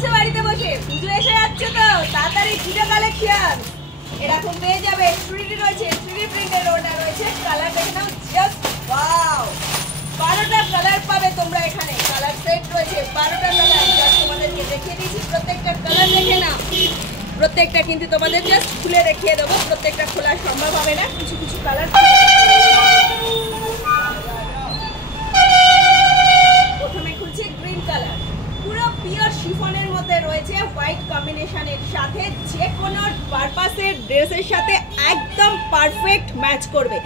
করছো বাড়িতে বসে? পুজো এসে যাচ্ছে তো, তাড়াতাড়ি পুজো কালেকশন এরকম পেয়ে যাবে। 3D রয়েছে, 3D প্রিন্টের ওটা রয়েছে। কালার দেখে নাও, জাস্ট ওয়াও। 12টা কালার পাবে তোমরা এখানে। কালার সেট রয়েছে 12টা কালার, জাস্ট তোমাদেরকে দেখিয়ে দিয়েছি। প্রত্যেকটা কালার দেখে নাও। প্রত্যেকটা কিন্তু তোমাদের জাস্ট খুলে দেখিয়ে দেবো, প্রত্যেকটা খোলা সম্ভব হবে না। কিছু কিছু কালার প্রথমে খুলছি গ্রিন কালার, পুরো পিওর শিফনের মধ্যে রয়েছে, হোয়াইট কম্বিনেশনের সাথে যে কোনো পারপাসের ড্রেসের সাথে একদম পারফেক্ট ম্যাচ করবে।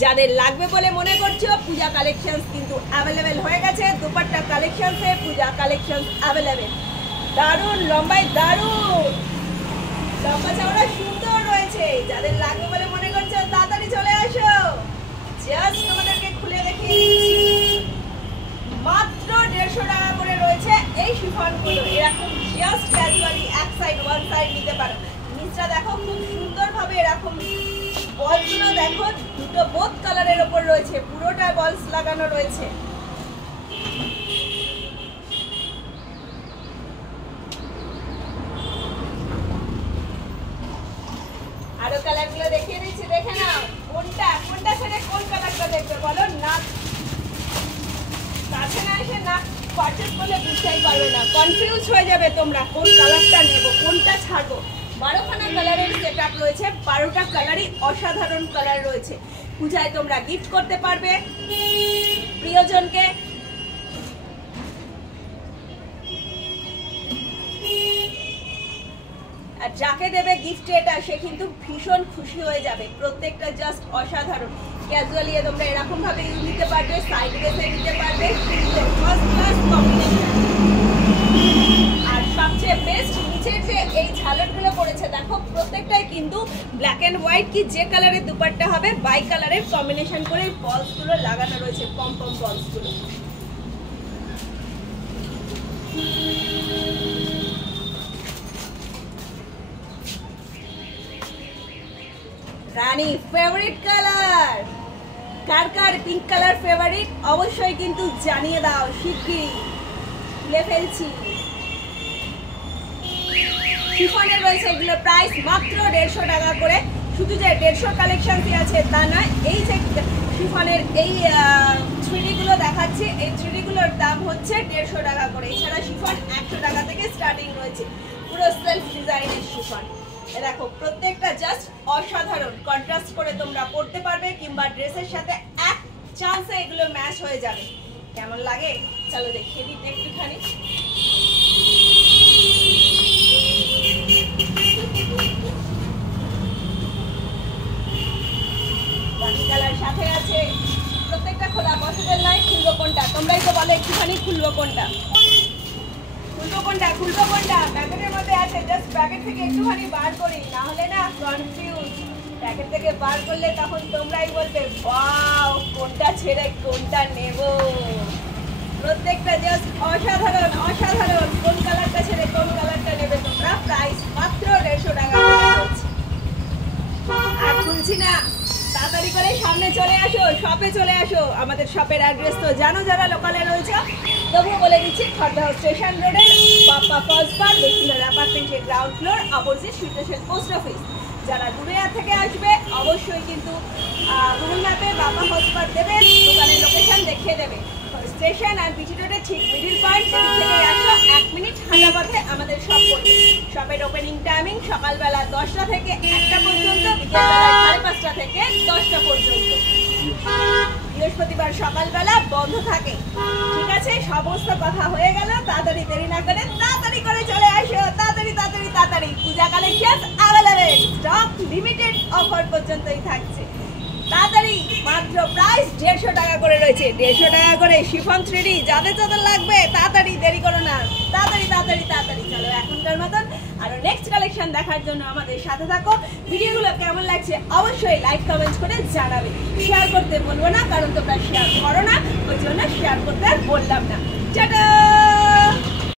যাদের লাগবে বলে মনে করছো, পূজা কালেকশনস কিন্তু অ্যাভেলেবেল হয়ে গেছে। দুপাট্টা কালেকশনসে পূজা কালেকশনস অ্যাভেলেবেল। দারুণ লম্বায়, দারুণ লম্বা চওড়া সুন্দর রয়েছে। যাদের লাগবে বলে মনে করছো তাড়াতাড়ি চলে আসো। জাস্ট তোমাদেরকে খুলে দেখিয়ে মাত্র 150 টাকা করে রয়েছে এই শিফনগুলো। এরকম জাস্ট ক্যাজুয়ালি এক সাইড ওয়ান সাইড নিতে পারো। নিচটা দেখো খুব সুন্দরভাবে এরকম বলগুলো দেখো, দুটো বোথ কালারের ওপর রয়েছে, পুরোটা বলস লাগানো রয়েছে। আরো কালারগুলো দেখিয়ে দিচ্ছি, দেখে নাও। কোনটা ছেড়ে কোন কালারটা দেখবে বলো না? কাছে না এসে না পারচেজ করলে বুঝতেই পারবে না, কনফিউজ হয়ে যাবে তোমরা কোন কালারটা নেব, কোনটা ছাড়বো। 12খানা কালারের সেট আপ রয়েছে, 12টা কালারই অসাধারণ কালার রয়েছে। পূজায় তোমরা গিফট করতে পারবে প্রিয়জনকে। আর যাকে দেবে গিফট এটা, সে কিন্তু ভীষণ খুশি হয়ে যাবে। প্রত্যেকটা জাস্ট অসাধারণ। ক্যাজুয়ালি তোমরা এরকম ভাবে ইউজ নিতে পারবে, সাইড ড্রেসে নিতে পারবে, ফার্স্ট ক্লাস কম্বিনেশন। আর সবচেয়ে বেস্ট নিচের যে এই ঝালরগুলো পড়েছে দেখো, প্রত্যেকটাই কিন্তু ব্ল্যাক এন্ড হোয়াইট কি যে কালারের দুপাট্টা হবে বাই কালারের কম্বিনেশন করে বলসগুলো লাগানো রয়েছে, পম পম বলসগুলো। রানী ফেভারিট কালার, কার কার পিঙ্ক কালার ফেভারিট অবশ্যই কিন্তু জানিয়ে দাও। শিগগিরই খুলে ফেলছি। শিফনের রয়েছে এগুলো প্রাইস মাত্র 150 টাকা করে। শুধু যে 150 কালেকশনই আছে তা নয়, এই যে শিফনের এই 3D গুলো দেখাচ্ছি, এই 3D গুলোর দাম হচ্ছে 150 টাকা করে। এছাড়া শিফন 100 টাকা থেকে স্টার্টিং রয়েছে, পুরো সেলফ ডিজাইনের শিফন। দেখো প্রত্যেকটা জাস্ট অসাধারণ, কন্ট্রাস্ট করে তোমরা পড়তে পারবে কিংবা ড্রেসের সাথে এক চান্সে এগুলো ম্যাচ হয়ে যাবে। কেমন লাগে চলো দেখিয়ে দিতে একটুখানি। বাকি কালার সাথে আছে, প্রত্যেকটা খোলা পছন্দের নয়। খুলবো কোনটা তোমরাই তো বলো, একটুখানি খুলবো কোনটা, খুলবো কোনটা, খুলবো কোনটা। প্যাকেটের মধ্যে আছে, জাস্ট প্যাকেট থেকে একটুখানি বার করি, না হলে না কনফিউজ। প্যাকেট থেকে বার করলে তখন তোমরাই বলবে ওয়াও কোনটা ছেড়ে কোনটা নেব। প্রত্যেকটা জাস্ট অসাধারণ অসাধারণ। কোন কালারটা ছেড়ে কোন কালারটা নেবে তোমরা। প্রাইস মাত্র 150 টাকা। আর খুলছি না, তাড়াতাড়ি করে সামনে চলে আসো, শপে চলে আসো। আমাদের শপের অ্যাড্রেস তো জানো যারা লোকালে রয়েছে, তবুও বলে দিচ্ছি। খড়দহ স্টেশন রোডের বাপ্পা ফার্স্ট বার বসুন্ধরা অ্যাপার্টমেন্টের গ্রাউন্ড ফ্লোর, অপোজিট সুইটেশন পোস্ট অফিস। যারা দূরে থেকে আসবে অবশ্যই কিন্তু গুগল ম্যাপে বাপ্পা ফার্স্ট বার দেবে, দোকানের লোকেশন দেখিয়ে দেবে। স্টেশন আর বিটি রোডের ঠিক মিডিল পয়েন্ট, সেদিক থেকে আসো 1 মিনিট হাঁটা পথে আমাদের শপ পড়বে। শপের ওপেনিং টাইমিং সকালবেলা 10টা থেকে 1টা পর্যন্ত, বিকেলবেলা 5:30টা থেকে 10টা পর্যন্ত। বৃহস্পতিবার সকালবেলা বন্ধ থাকে। ঠিক আছে, সমস্ত কথা হয়ে গেল। তাড়াতাড়ি দেরি না করে তাড়াতাড়ি করে চলে আসো। তাড়াতাড়ি তাড়াতাড়ি তাড়াতাড়ি। Puja collection available, stock limited, offer পর্যন্তই থাকছে। তাড়াতাড়ি, মাত্র প্রাইস 150 টাকা করে রয়েছে। 150 টাকা করে শিফন 3D। যাদের যাদের লাগবে তাড়াতাড়ি, দেরি করো না, তাড়াতাড়ি তাড়াতাড়ি তাড়াতাড়ি চলো। এখনকার মতন আরো নেক্সট কালেকশন দেখার জন্য আমাদের সাথে থাকো। ভিডিওগুলো কেমন লাগছে অবশ্যই লাইক কমেন্ট করে জানাবে। শেয়ার করতে বলবো না, কারণ তোমরা শেয়ার করো না, ওই জন্য শেয়ার করতে আর বললাম না। টাটা।